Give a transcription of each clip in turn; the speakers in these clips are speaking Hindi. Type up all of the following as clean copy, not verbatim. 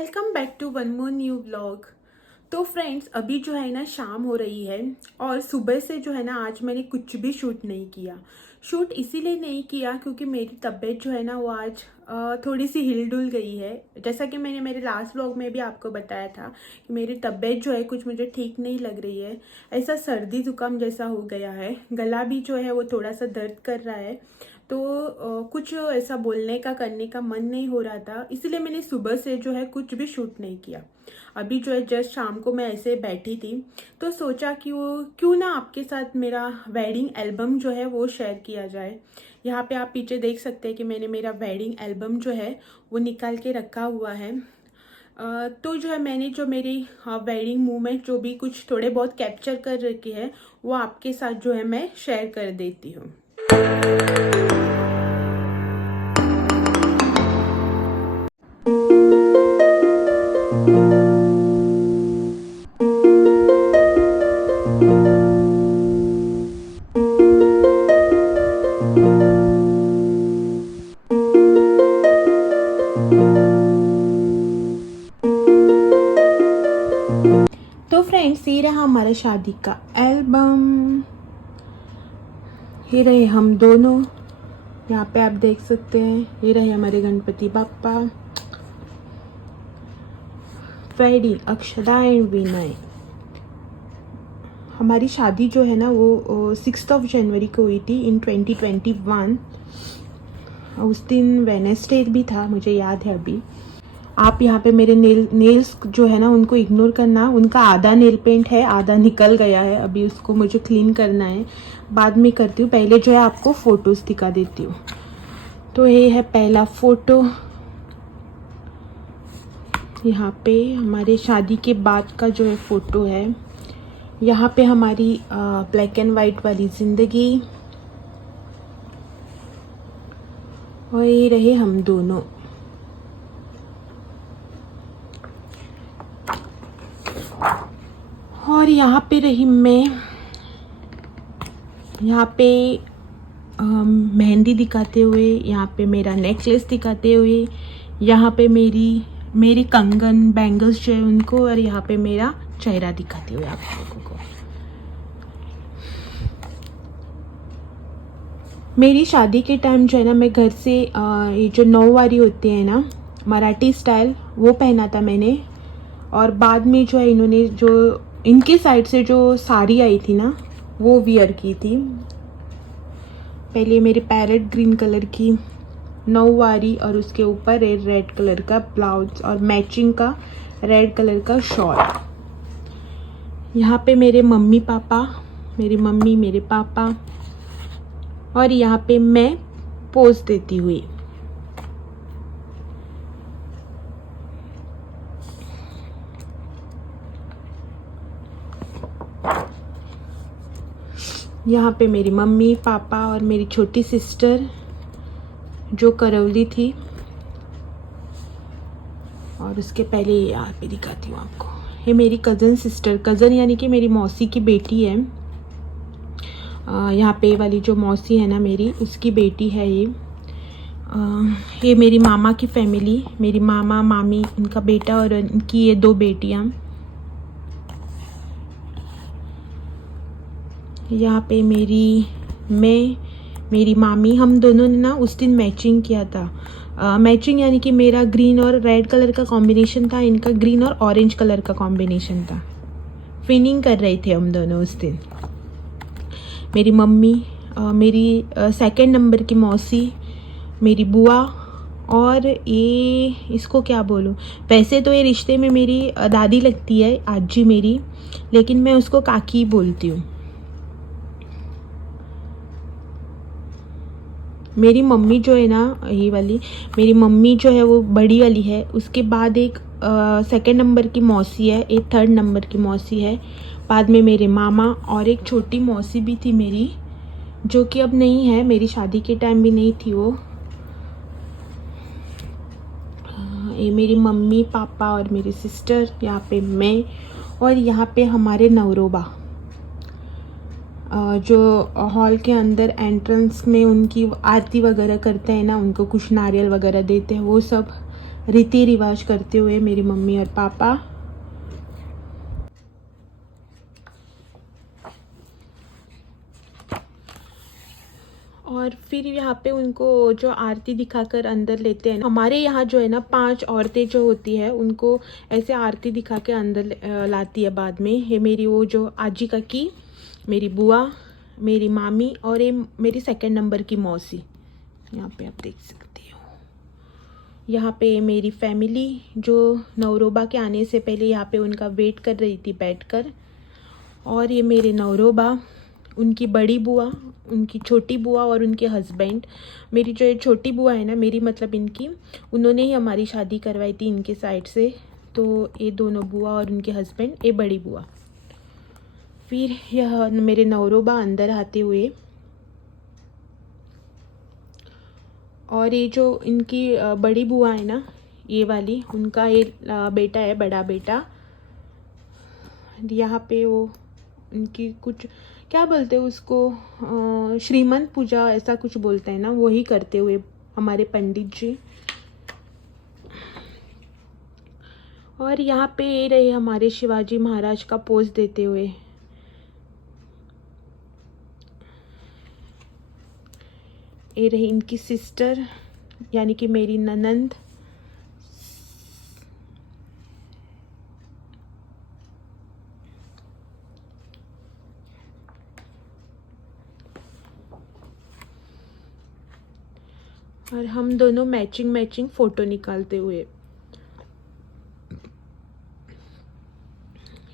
Welcome back to one more new vlog. तो फ्रेंड्स, अभी जो है ना शाम हो रही है और सुबह से जो है ना आज मैंने कुछ भी शूट नहीं किया। शूट इसीलिए नहीं किया क्योंकि मेरी तबीयत जो है ना वो आज थोड़ी सी हिल डुल गई है। जैसा कि मैंने मेरे लास्ट व्लॉग में भी आपको बताया था कि मेरी तबीयत जो है कुछ मुझे ठीक नहीं लग रही है। ऐसा सर्दी जुकाम जैसा हो गया है, गला भी जो है वो थोड़ा सा दर्द कर रहा है। तो कुछ ऐसा बोलने का करने का मन नहीं हो रहा था, इसलिए मैंने सुबह से जो है कुछ भी शूट नहीं किया। अभी जो है जस्ट शाम को मैं ऐसे बैठी थी तो सोचा कि वो क्यों ना आपके साथ मेरा वेडिंग एल्बम जो है वो शेयर किया जाए। यहाँ पे आप पीछे देख सकते हैं कि मैंने मेरा वेडिंग एल्बम जो है वो निकाल के रखा हुआ है। तो जो है मैंने जो मेरी वेडिंग मोमेंट जो भी कुछ थोड़े बहुत कैप्चर कर रखे हैं वो आपके साथ जो है मैं शेयर कर देती हूँ। तो फ्रेंड्स, ये रहा हमारा शादी का एल्बम। ये रहे हम दोनों, यहाँ पे आप देख सकते हैं। ये रहे हमारे गणपति बाप्पा, वेडिंग अक्षदा एंड विनय। हमारी शादी जो है ना वो 6 जनवरी को हुई थी इन 2021। उस दिन वेडनेसडे भी था, मुझे याद है अभी। आप यहाँ पे मेरे नेल्स जो है ना उनको इग्नोर करना। उनका आधा नेल पेंट है, आधा निकल गया है, अभी उसको मुझे क्लीन करना है, बाद में करती हूँ। पहले जो है आपको फ़ोटोज़ दिखा देती हूँ। तो ये है पहला फ़ोटो। यहाँ पे हमारे शादी के बाद का जो है फ़ोटो है। यहाँ पे हमारी ब्लैक एंड वाइट वाली ज़िंदगी, और ये रहे हम दोनों। और यहाँ पे रही मैं, यहाँ पे मेहंदी दिखाते हुए, यहाँ पे मेरा नेकलेस दिखाते हुए, यहाँ पे मेरी कंगन बैंगल्स जो है उनको, और यहाँ पे मेरा चेहरा दिखाते हुए आप लोगों को। मेरी शादी के टाइम जो है ना मैं घर से ये जो नौवारी होती है ना मराठी स्टाइल, वो पहना था मैंने। और बाद में जो है इन्होंने जो इनके साइड से जो साड़ी आई थी ना वो वियर की थी। पहले मेरे पैरेट ग्रीन कलर की नौवारी और उसके ऊपर रेड कलर का ब्लाउज और मैचिंग का रेड कलर का शॉल। यहाँ पे मेरे मम्मी पापा, मेरी मम्मी मेरे पापा, और यहाँ पे मैं पोज देती हुई। यहाँ पे मेरी मम्मी पापा और मेरी छोटी सिस्टर जो करौली थी। और उसके पहले यहाँ पे दिखाती हूँ आपको, ये मेरी कज़न सिस्टर, कज़न यानी कि मेरी मौसी की बेटी है। यहाँ पे वाली जो मौसी है ना मेरी, उसकी बेटी है ये। ये मेरी मामा की फैमिली, मेरी मामा मामी, उनका बेटा और उनकी ये 2 बेटियाँ। यहाँ पे मेरी मामी, हम दोनों ने ना उस दिन मैचिंग किया था। मैचिंग यानी कि मेरा ग्रीन और रेड कलर का कॉम्बिनेशन था, इनका ग्रीन और ऑरेंज कलर का कॉम्बिनेशन था। ट्विनिंग कर रहे थे हम दोनों उस दिन। मेरी मम्मी, मेरी 2nd नंबर की मौसी, मेरी बुआ, और ये इसको क्या बोलूँ, वैसे तो ये रिश्ते में मेरी दादी लगती है, आजी मेरी, लेकिन मैं उसको काकी बोलती हूँ। मेरी मम्मी जो है ना, ये वाली मेरी मम्मी जो है वो बड़ी वाली है। उसके बाद एक 2nd नंबर की मौसी है, एक 3rd नंबर की मौसी है, बाद में मेरे मामा, और एक छोटी मौसी भी थी मेरी, जो कि अब नहीं है, मेरी शादी के टाइम भी नहीं थी वो। ये मेरी मम्मी पापा और मेरी सिस्टर, यहाँ पे मैं, और यहाँ पे हमारे नवरोबा जो हॉल के अंदर एंट्रेंस में उनकी आरती वगैरह करते हैं ना, उनको कुछ नारियल वगैरह देते हैं, वो सब रीति रिवाज करते हुए मेरी मम्मी और पापा। और फिर यहाँ पे उनको जो आरती दिखाकर अंदर लेते हैं ना, हमारे यहाँ जो है ना 5 औरतें जो होती है उनको ऐसे आरती दिखा के अंदर लाती है बाद में। ये मेरी वो जो आजी काकी, मेरी बुआ, मेरी मामी और ये मेरी 2nd नंबर की मौसी, यहाँ पे आप देख सकते हो। यहाँ पे मेरी फैमिली जो नवरोबा के आने से पहले यहाँ पे उनका वेट कर रही थी बैठकर। और ये मेरे नवरोबा, उनकी बड़ी बुआ, उनकी छोटी बुआ और उनके हस्बैंड। मेरी जो ये छोटी बुआ है ना, मेरी मतलब इनकी, उन्होंने ही हमारी शादी करवाई थी इनके साइड से। तो ये दोनों बुआ और उनके हस्बैंड, ये बड़ी बुआ। फिर यह मेरे नवरोबा अंदर आते हुए। और ये जो इनकी बड़ी बुआ है ना, ये वाली, उनका ये बेटा है, बड़ा बेटा। यहाँ पे वो उनकी कुछ क्या बोलते हैं उसको, श्रीमंत पूजा ऐसा कुछ बोलते हैं ना, वही करते हुए हमारे पंडित जी। और यहाँ पे ये रहे हमारे शिवाजी महाराज का पोज देते हुए। ये रही इनकी सिस्टर यानी कि मेरी ननंद। और हम दोनों मैचिंग फ़ोटो निकालते हुए।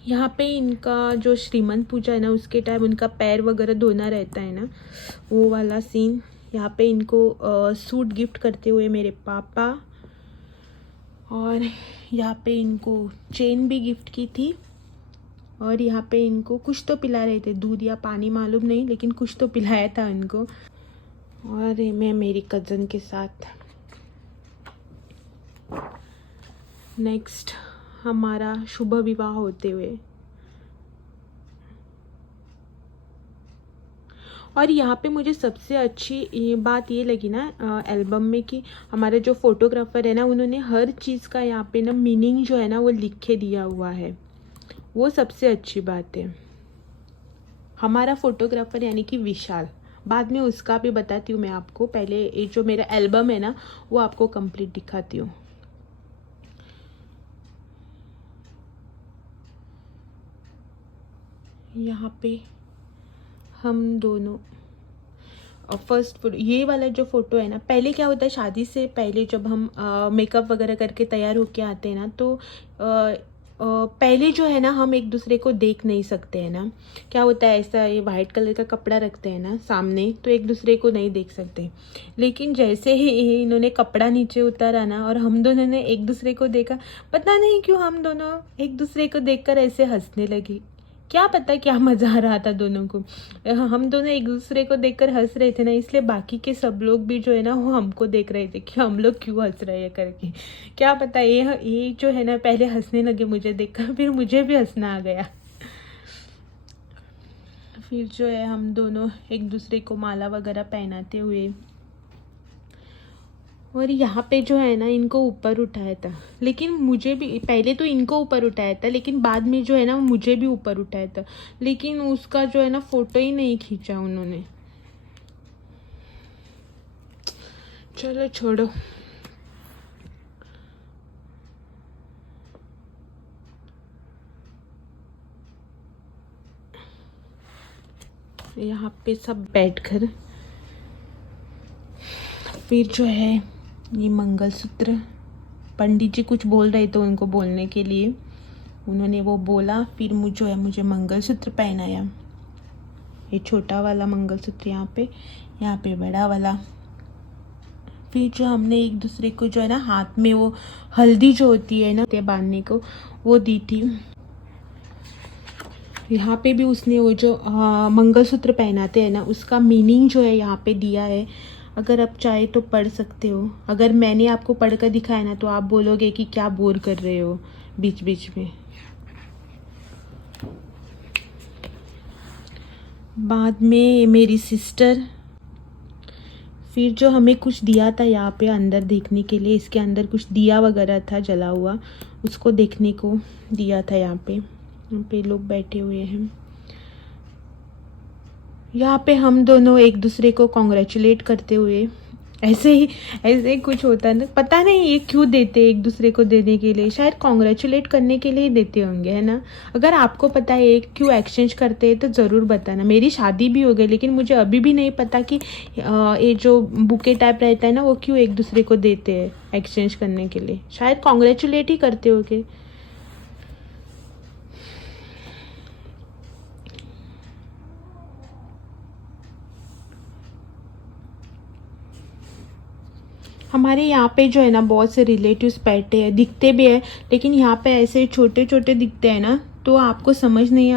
यहाँ पे इनका जो श्रीमंत पूजा है ना, उसके टाइम उनका पैर वगैरह धोना रहता है ना, वो वाला सीन। यहाँ पे इनको सूट गिफ्ट करते हुए मेरे पापा। और यहाँ पे इनको चेन भी गिफ्ट की थी। और यहाँ पे इनको कुछ तो पिला रहे थे, दूध या पानी मालूम नहीं, लेकिन कुछ तो पिलाया था इनको। और मैं मेरी कज़न के साथ। नेक्स्ट हमारा शुभ विवाह होते हुए। और यहाँ पे मुझे सबसे अच्छी बात ये लगी ना एल्बम में, कि हमारे जो फोटोग्राफर है ना, उन्होंने हर चीज़ का यहाँ पे ना मीनिंग जो है ना वो लिख के दिया हुआ है। वो सबसे अच्छी बात है। हमारा फोटोग्राफर यानी कि विशाल, बाद में उसका भी बताती हूँ मैं आपको। पहले ये जो मेरा एल्बम है ना, वो आपको कंप्लीट दिखाती हूँ। यहाँ पे हम दोनों फर्स्ट फोटो, ये वाला जो फ़ोटो है ना, पहले क्या होता है शादी से पहले जब हम मेकअप वगैरह करके तैयार होके आते हैं ना, तो पहले जो है ना हम एक दूसरे को देख नहीं सकते हैं ना। क्या होता है, ऐसा ये वाइट कलर का कपड़ा रखते हैं ना सामने, तो एक दूसरे को नहीं देख सकते। लेकिन जैसे ही इन्होंने कपड़ा नीचे उतारा ना और हम दोनों ने एक दूसरे को देखा, पता नहीं क्यों हम दोनों एक दूसरे को देखकर ऐसे हंसने लगे। क्या पता क्या मज़ा आ रहा था दोनों को। हम दोनों एक दूसरे को देखकर हंस रहे थे ना, इसलिए बाकी के सब लोग भी जो है ना वो हमको देख रहे थे कि हम लोग क्यों हंस रहे हैं करके। क्या पता ये जो है ना पहले हंसने लगे मुझे देखकर, फिर मुझे भी हंसना आ गया। फिर जो है हम दोनों एक दूसरे को माला वगैरह पहनाते हुए। और यहाँ पे जो है ना इनको ऊपर उठाया था, लेकिन मुझे भी पहले तो इनको ऊपर उठाया था, लेकिन बाद में जो है ना मुझे भी ऊपर उठाया था, लेकिन उसका जो है ना फ़ोटो ही नहीं खींचा उन्होंने। चलो छोड़ो। यहाँ पे सब बैठकर फिर जो है ये मंगलसूत्र, पंडित जी कुछ बोल रहे थे उनको बोलने के लिए, उन्होंने वो बोला, फिर मुझे मंगलसूत्र पहनाया। ये छोटा वाला मंगलसूत्र यहाँ पे बड़ा वाला। फिर जो हमने एक दूसरे को जो है ना हाथ में वो हल्दी जो होती है ना बांधने को, वो दी थी। यहाँ पे भी उसने वो जो मंगलसूत्र पहनाते हैं ना, उसका मीनिंग जो है यहाँ पे दिया है। अगर आप चाहे तो पढ़ सकते हो। अगर मैंने आपको पढ़कर दिखाया ना, तो आप बोलोगे कि क्या बोर कर रहे हो बीच बीच में। बाद में मेरी सिस्टर, फिर जो हमें कुछ दिया था यहाँ पे अंदर देखने के लिए, इसके अंदर कुछ दिया वगैरह था जला हुआ, उसको देखने को दिया था। यहाँ पे लोग बैठे हुए हैं। यहाँ पे हम दोनों एक दूसरे को कॉन्ग्रेचुलेट करते हुए, ऐसे ही कुछ होता है ना, पता नहीं ये क्यों देते एक दूसरे को देने के लिए, शायद कॉन्ग्रेचुलेट करने के लिए ही देते होंगे, है ना। अगर आपको पता है ये क्यों एक्सचेंज करते हैं तो ज़रूर बताना। मेरी शादी भी हो गई लेकिन मुझे अभी भी नहीं पता कि ये जो बुके टाइप रहता है ना वो क्यों एक दूसरे को देते हैं एक्सचेंज करने के लिए। शायद कॉन्ग्रेचुलेट ही करते होगे। हमारे यहाँ पे जो है ना बहुत से रिलेटिव्स बैठे हैं, दिखते भी है लेकिन यहाँ पे ऐसे छोटे छोटे दिखते हैं ना, तो आपको समझ नहीं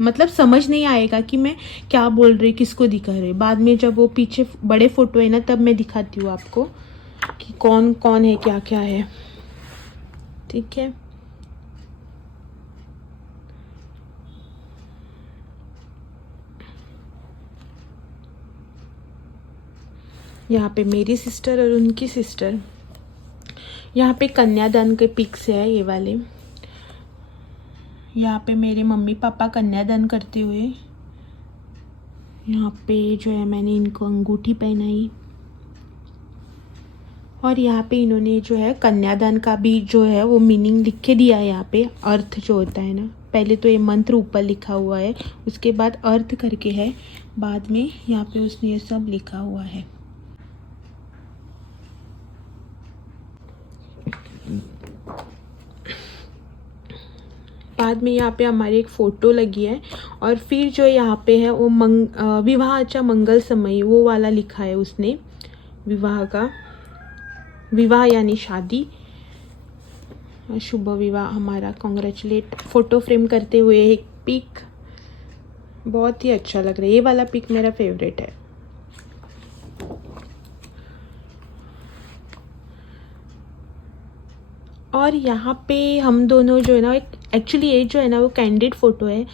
मतलब समझ नहीं आएगा कि मैं क्या बोल रही, किसको दिखा रही। बाद में जब वो पीछे बड़े फोटो है ना तब मैं दिखाती हूँ आपको कि कौन कौन है, क्या क्या है। ठीक है। यहाँ पे मेरी सिस्टर और उनकी सिस्टर। यहाँ पे कन्यादान के पिक्स है ये वाले। यहाँ पे मेरे मम्मी पापा कन्यादान करते हुए। यहाँ पे जो है मैंने इनको अंगूठी पहनाई और यहाँ पे इन्होंने जो है कन्यादान का भी जो है वो मीनिंग लिख के दिया है। यहाँ पे अर्थ जो होता है ना, पहले तो ये मंत्र ऊपर लिखा हुआ है, उसके बाद अर्थ करके है, बाद में यहाँ पे उसने ये सब लिखा हुआ है। बाद में यहाँ पे हमारी एक फ़ोटो लगी है और फिर जो यहाँ पे है वो विवाह अच्छा मंगल समय वो वाला लिखा है उसने, विवाह का, विवाह यानी शादी, शुभ विवाह हमारा, कॉन्ग्रेचुलेट। फ़ोटो फ्रेम करते हुए एक पिक, बहुत ही अच्छा लग रहा है। ये वाला पिक मेरा फेवरेट है। और यहाँ पे हम दोनों जो है ना, एक्चुअली ये जो है ना वो कैंडिड फ़ोटो है।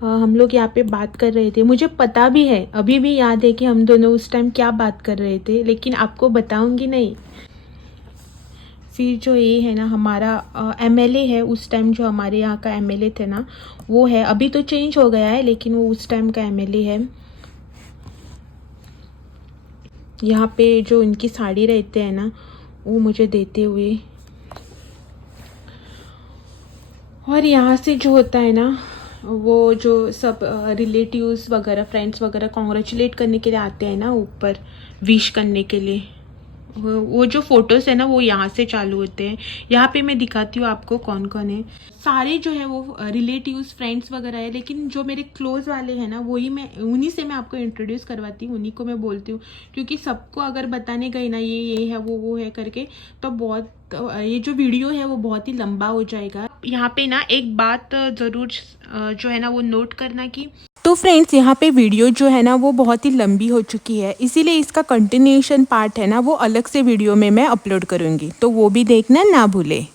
हम लोग यहाँ पे बात कर रहे थे, मुझे पता भी है, अभी भी याद है कि हम दोनों उस टाइम क्या बात कर रहे थे, लेकिन आपको बताऊंगी नहीं। फिर जो ये है ना हमारा एमएलए है, उस टाइम जो हमारे यहाँ का एमएलए थे ना वो है, अभी तो चेंज हो गया है लेकिन वो उस टाइम का एमएलए है। यहाँ पे जो उनकी साड़ी रहते हैं ना वो मुझे देते हुए। और यहाँ से जो होता है ना वो जो सब रिलेटिव्स वगैरह, फ्रेंड्स वगैरह कॉन्ग्रेचुलेट करने के लिए आते हैं ना ऊपर, विश करने के लिए, वो जो फोटोज़ है ना वो यहाँ से चालू होते हैं। यहाँ पे मैं दिखाती हूँ आपको कौन कौन है। सारे जो है वो रिलेटिव्स फ्रेंड्स वगैरह है, लेकिन जो मेरे क्लोज वाले हैं ना वही मैं, उन्हीं से मैं आपको इंट्रोड्यूस करवाती हूँ, उन्हीं को मैं बोलती हूँ, क्योंकि सबको अगर बताने गई ना ये है वो है करके तो बहुत, ये जो वीडियो है वो बहुत ही लंबा हो जाएगा। यहाँ पे ना एक बात ज़रूर जो है ना वो नोट करना कि, तो फ्रेंड्स यहाँ पे वीडियो जो है ना वो बहुत ही लंबी हो चुकी है, इसीलिए इसका कंटिन्यूएशन पार्ट है ना वो अलग से वीडियो में मैं अपलोड करूँगी, तो वो भी देखना ना भूले।